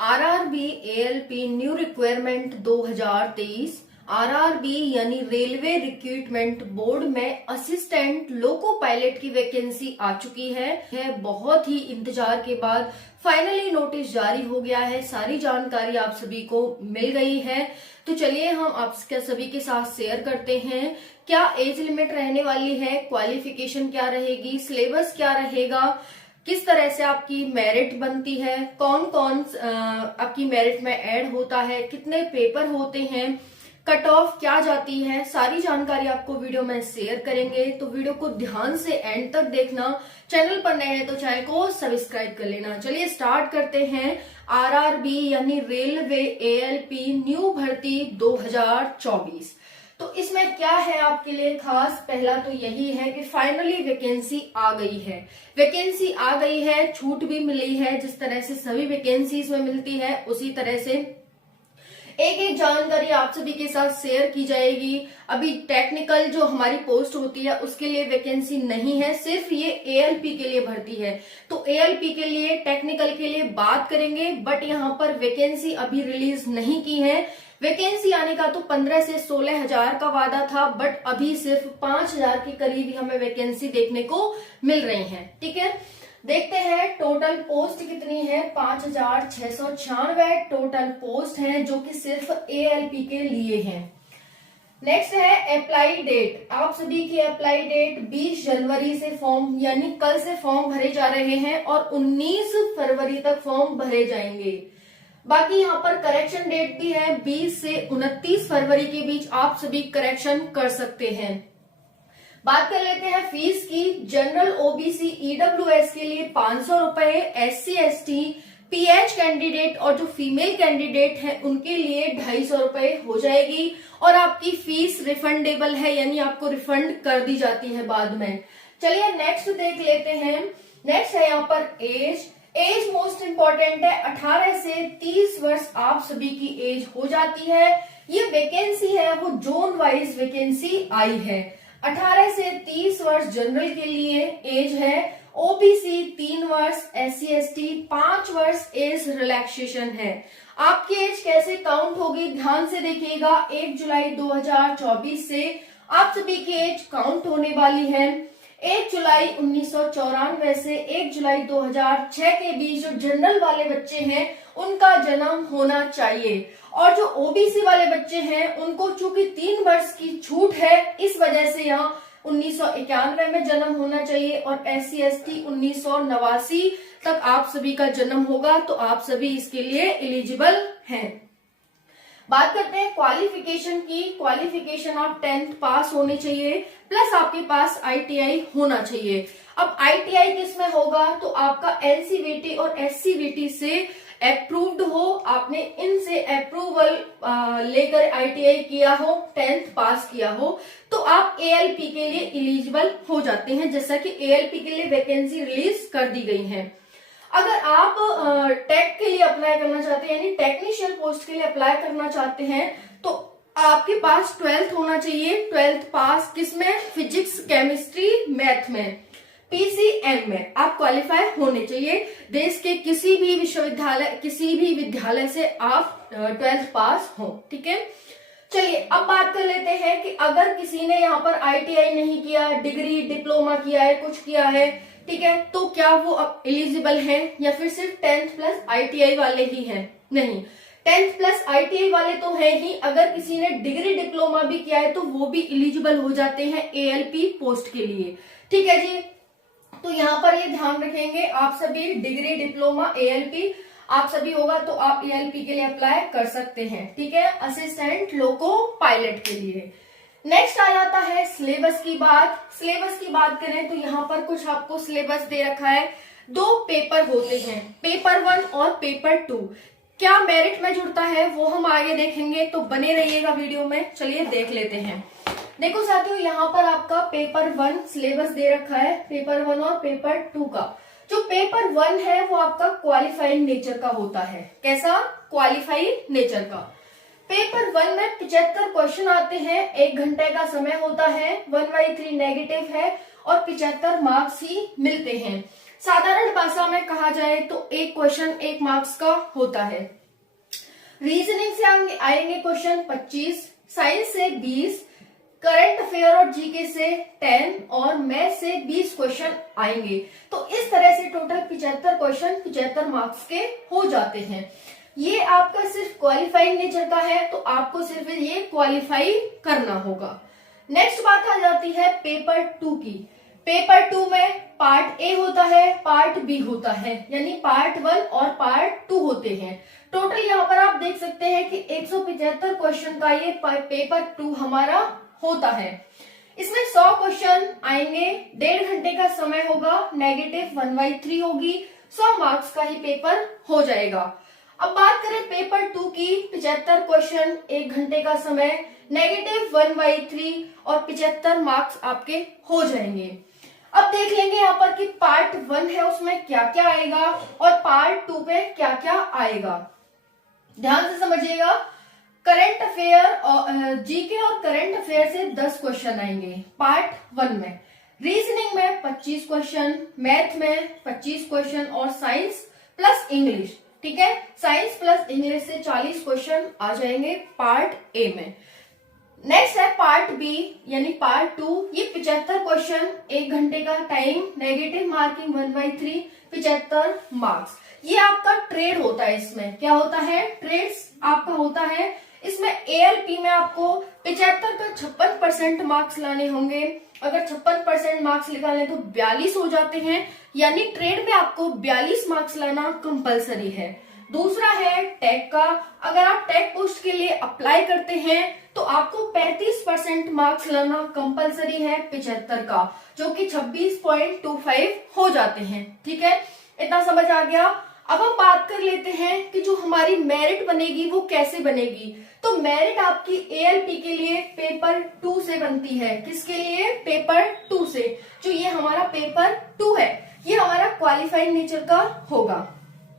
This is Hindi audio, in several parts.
RRB ALP new requirement 2023 RRB यानी रेलवे रिक्रूटमेंट बोर्ड में असिस्टेंट लोको पायलट की वैकेंसी आ चुकी है। बहुत ही इंतजार के बाद फाइनली नोटिस जारी हो गया है। सारी जानकारी आप सभी को मिल गई है, तो चलिए हम आप सभी के साथ शेयर करते हैं। क्या एज लिमिट रहने वाली है, क्वालिफिकेशन क्या रहेगी, सिलेबस क्या रहेगा, किस तरह से आपकी मेरिट बनती है, कौन कौन आपकी मेरिट में ऐड होता है, कितने पेपर होते हैं, कट ऑफ क्या जाती है, सारी जानकारी आपको वीडियो में शेयर करेंगे। तो वीडियो को ध्यान से एंड तक देखना। चैनल पर नए हैं तो चैनल को सब्सक्राइब कर लेना। चलिए स्टार्ट करते हैं। आरआरबी यानी रेलवे एएलपी न्यू भर्ती 2024। तो इसमें क्या है आपके लिए खास? पहला तो यही है कि फाइनली वैकेंसी आ गई है। वैकेंसी आ गई है, छूट भी मिली है। जिस तरह से सभी वैकेंसीज में मिलती है उसी तरह से एक एक जानकारी आप सभी के साथ शेयर की जाएगी। अभी टेक्निकल जो हमारी पोस्ट होती है उसके लिए वैकेंसी नहीं है, सिर्फ ये एएलपी के लिए भर्ती है। तो एएलपी के लिए, टेक्निकल के लिए बात करेंगे, बट यहाँ पर वैकेंसी अभी रिलीज नहीं की है। वैकेंसी आने का तो 15 से 16 हजार का वादा था, बट अभी सिर्फ 5,000 के करीब ही हमें वैकेंसी देखने को मिल रही है। ठीक है, देखते हैं टोटल पोस्ट कितनी है। 5,696 टोटल पोस्ट है, जो कि सिर्फ एएलपी के लिए हैं। नेक्स्ट है अप्लाई डेट। आप सभी की अप्लाई डेट 20 जनवरी से फॉर्म यानी कल से फॉर्म भरे जा रहे हैं और 19 फरवरी तक फॉर्म भरे जाएंगे। बाकी यहाँ पर करेक्शन डेट भी है, 20 से 29 फरवरी के बीच आप सभी करेक्शन कर सकते हैं। बात कर लेते हैं फीस की। जनरल ओबीसी ईडब्ल्यूएस के लिए 500 रुपए, एससी एसटी पीएच कैंडिडेट और जो फीमेल कैंडिडेट है उनके लिए 250 रुपए हो जाएगी। और आपकी फीस रिफंडेबल है, यानी आपको रिफंड कर दी जाती है बाद में। चलिए नेक्स्ट देख लेते हैं। नेक्स्ट है यहाँ पर एज मोस्ट इम्पोर्टेंट है। 18 से 30 वर्ष आप सभी की एज हो जाती है। ये वैकेंसी है वो जोन वाइज वैकेंसी आई है। 18 से 30 वर्ष जनरल के लिए एज है। ओबीसी 3 वर्ष, एससी एसटी 5 वर्ष एज रिलैक्सेशन है। आपकी एज कैसे काउंट होगी ध्यान से देखिएगा। 1 जुलाई 2024 से आप सभी की एज काउंट होने वाली है। 1 जुलाई 1994 से 1 जुलाई 2006 के बीच जो जनरल वाले बच्चे हैं उनका जन्म होना चाहिए। और जो ओबीसी वाले बच्चे हैं उनको चूंकि 3 वर्ष की छूट है, इस वजह से यहाँ 1991 में जन्म होना चाहिए। और एससी एसटी 1989 तक आप सभी का जन्म होगा, तो आप सभी इसके लिए एलिजिबल हैं। बात करते हैं क्वालिफिकेशन की। क्वालिफिकेशन आप 10th पास होनी चाहिए, प्लस आपके पास आईटीआई होना चाहिए। अब आईटीआई किसमें होगा? तो आपका एनसीवीटी और एससीवीटी से अप्रूव्ड हो, आपने इनसे अप्रूवल लेकर आईटीआई किया हो, 10th पास किया हो, तो आप एएलपी के लिए एलिजिबल हो जाते हैं। जैसा कि एएलपी के लिए वैकेंसी रिलीज कर दी गई है। अगर आप टेक के लिए अप्लाई करना चाहते हैं, यानी टेक्नीशियन पोस्ट के लिए अप्लाई करना चाहते हैं, तो आपके पास 12th होना चाहिए। 12th पास किसमें? फिजिक्स, केमिस्ट्री, मैथ में, पीसीएम में आप क्वालिफाई होने चाहिए। देश के किसी भी विश्वविद्यालय, किसी भी विद्यालय से आप 12th पास हो। ठीक है, चलिए अब बात कर लेते हैं कि अगर किसी ने यहाँ पर आईटीआई नहीं किया, डिग्री डिप्लोमा किया है, कुछ किया है, ठीक है, तो क्या वो अब एलिजिबल हैं या फिर सिर्फ 10th प्लस आईटीआई वाले ही हैं? नहीं, 10th प्लस आईटीआई वाले तो है ही। अगर किसी ने डिग्री डिप्लोमा भी किया है तो वो भी एलिजिबल हो जाते हैं एएलपी पोस्ट के लिए। ठीक है जी, तो यहाँ पर ये ध्यान रखेंगे आप सभी, डिग्री डिप्लोमा एएलपी आप सभी होगा तो आप एएलपी के लिए अप्लाई कर सकते हैं। ठीक है, असिस्टेंट लोको पायलट के लिए। नेक्स्ट आ जाता है सिलेबस की बात। सिलेबस की बात करें तो यहाँ पर कुछ आपको सिलेबस दे रखा है। 2 पेपर होते हैं, पेपर 1 और पेपर 2। क्या मेरिट में जुड़ता है वो हम आगे देखेंगे, तो बने रहिएगा वीडियो में। चलिए देख लेते हैं। देखो साथियों, यहाँ पर आपका पेपर 1 सिलेबस दे रखा है, पेपर 1 और पेपर 2 का। जो पेपर 1 है वो आपका क्वालिफाइंग नेचर का होता है। कैसा? क्वालिफाइंग नेचर का। पेपर 1 में 75 क्वेश्चन आते हैं, 1 घंटे का समय होता है, 1/3 नेगेटिव है और 75 मार्क्स ही मिलते हैं। साधारण भाषा में कहा जाए तो एक क्वेश्चन 1 मार्क्स का होता है। रीजनिंग से आएंगे क्वेश्चन 25, साइंस से 20, करंट अफेयर और जीके से 10 और मैथ से 20 क्वेश्चन आएंगे। तो इस तरह से टोटल 75 क्वेश्चन 75 मार्क्स के हो जाते हैं। ये आपका सिर्फ क्वालिफाइंग नेचर का है, तो आपको सिर्फ ये क्वालिफाई करना होगा। नेक्स्ट बात आ जाती है पेपर 2 की। पेपर 2 में पार्ट ए होता है, पार्ट बी होता है, यानी पार्ट 1 और पार्ट 2 होते हैं। टोटल यहाँ पर आप देख सकते हैं कि 175 क्वेश्चन का ये पेपर 2 हमारा होता है। इसमें 100 क्वेश्चन आएंगे, 1.5 घंटे का समय होगा, नेगेटिव 1/3 होगी, 100 मार्क्स का ही पेपर हो जाएगा। अब बात करें पेपर 2 की, 75 क्वेश्चन, 1 घंटे का समय, नेगेटिव 1/3 और 75 मार्क्स आपके हो जाएंगे। अब देख लेंगे यहाँ पर कि पार्ट 1 है उसमें क्या क्या आएगा और पार्ट 2 पे क्या क्या आएगा। ध्यान से समझिएगा। करंट अफेयर और जीके और करंट अफेयर से 10 क्वेश्चन आएंगे पार्ट 1 में। रीजनिंग में 25 क्वेश्चन, मैथ में 25 क्वेश्चन और साइंस प्लस इंग्लिश, ठीक है, साइंस प्लस इंग्लिश से 40 क्वेश्चन आ जाएंगे पार्ट ए में। नेक्स्ट है पार्ट बी यानी पार्ट 2। ये 75 क्वेश्चन, 1 घंटे का टाइम, नेगेटिव मार्किंग 1/3, 75 मार्क्स। ये आपका ट्रेड होता है। इसमें क्या होता है? ट्रेड्स आपका होता है। इसमें एएलपी में आपको 75 का 56% मार्क्स लाने होंगे। अगर 56% मार्क्स निकालें तो 42 हो जाते हैं, यानी ट्रेड में आपको 42 मार्क्स लाना कंपलसरी है। दूसरा है टैग का। अगर आप टैग पोस्ट के लिए अप्लाई करते हैं तो आपको 35% मार्क्स लाना कंपलसरी है 75 का, जो कि 26.25 हो जाते हैं। ठीक है, इतना समझ आ गया। अब हम बात कर लेते हैं कि जो हमारी मेरिट बनेगी वो कैसे बनेगी। तो मेरिट आपकी एएलपी के लिए पेपर 2 से बनती है। किसके लिए? पेपर 2 से। जो ये हमारा पेपर 2 है ये हमारा क्वालिफाइंग नेचर का होगा।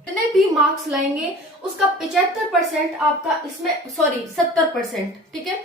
जितने भी मार्क्स लाएंगे उसका 75% आपका इसमें, सॉरी 70%, ठीक है,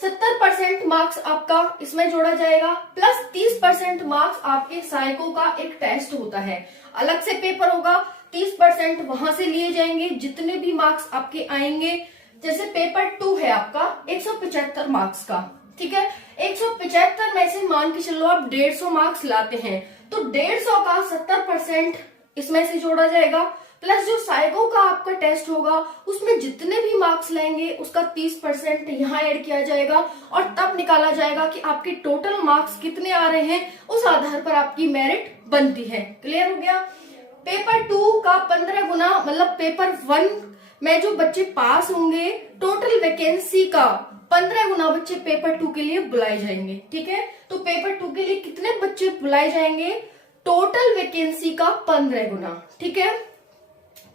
70% मार्क्स आपका इसमें जोड़ा जाएगा, प्लस 30% मार्क्स आपके सहायकों का एक टेस्ट होता है, अलग से पेपर होगा, 30% वहां से लिए जाएंगे। जितने भी मार्क्स आपके आएंगे, जैसे पेपर 2 है आपका 175 मार्क्स का, ठीक है, 175 में से मान के चलो आप 150 मार्क्स लाते हैं तो 150 का 70% इसमें से जोड़ा जाएगा, प्लस जो सहायकों का आपका टेस्ट होगा उसमें जितने भी मार्क्स लाएंगे उसका 30% यहाँ ऐड किया जाएगा और तब निकाला जाएगा कि आपके टोटल मार्क्स कितने आ रहे हैं। उस आधार पर आपकी मेरिट बनती है। क्लियर हो गया? पेपर 2 का 15 गुना, मतलब पेपर 1 में जो बच्चे पास होंगे टोटल वैकेंसी का 15 गुना बच्चे पेपर 2 के लिए बुलाए जाएंगे। ठीक है, तो पेपर 2 के लिए कितने बच्चे बुलाए जाएंगे? टोटल वैकेंसी का 15 गुना। ठीक है,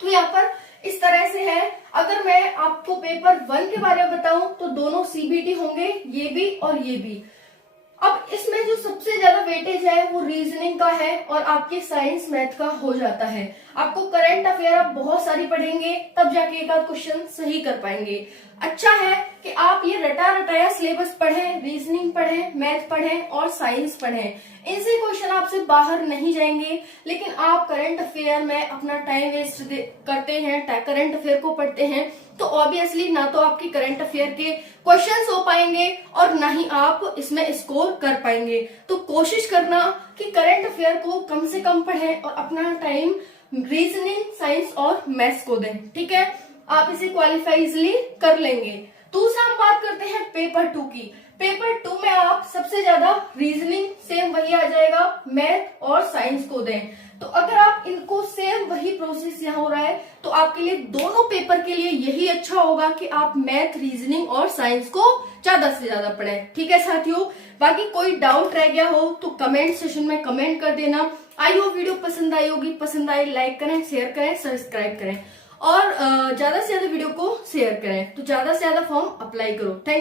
तो यहाँ पर इस तरह से है। अगर मैं आपको पेपर 1 के बारे में बताऊं तो दोनों सीबीटी होंगे, ये भी और ये भी। अब इसमें जो सबसे ज्यादा वेटेज है वो रीजनिंग का है और आपके साइंस मैथ का हो जाता है। आपको करंट अफेयर आप बहुत सारी पढ़ेंगे तब जाके एक आध क्वेश्चन सही कर पाएंगे। अच्छा है कि आप ये रटा रटाया सिलेबस पढ़ें, रीजनिंग पढ़ें, मैथ पढ़ें और साइंस पढ़ें। इनसे क्वेश्चन आपसे बाहर नहीं जाएंगे। लेकिन आप करंट अफेयर में अपना टाइम वेस्ट करते हैं, करंट अफेयर को पढ़ते हैं, तो ऑब्वियसली ना तो आपकी करंट अफेयर के क्वेश्चंस हो पाएंगे और ना ही आप इसमें स्कोर कर पाएंगे। तो कोशिश करना कि करंट अफेयर को कम से कम पढ़ें और अपना टाइम रीजनिंग, साइंस और मैथ्स को दें। ठीक है, आप इसे क्वालिफाई इजिली कर लेंगे। दूसरा हम बात करते हैं पेपर 2 की। पेपर 2 में आप सबसे ज्यादा रीजनिंग सेम वही आ जाएगा, मैथ और साइंस को दें। तो अगर आप इनको सेम वही प्रोसेस यहाँ हो रहा है तो आपके लिए दोनों पेपर के लिए यही अच्छा होगा कि आप मैथ, रीजनिंग और साइंस को ज्यादा से ज्यादा पढ़ें। ठीक है साथियों, बाकी कोई डाउट रह गया हो तो कमेंट सेशन में कमेंट कर देना। आई हो वीडियो पसंद आई होगी, पसंद आई लाइक करें, शेयर करें, सब्सक्राइब करें और ज्यादा से ज्यादा वीडियो को शेयर करें तो ज्यादा से ज्यादा फॉर्म अप्लाई करो। Thank you.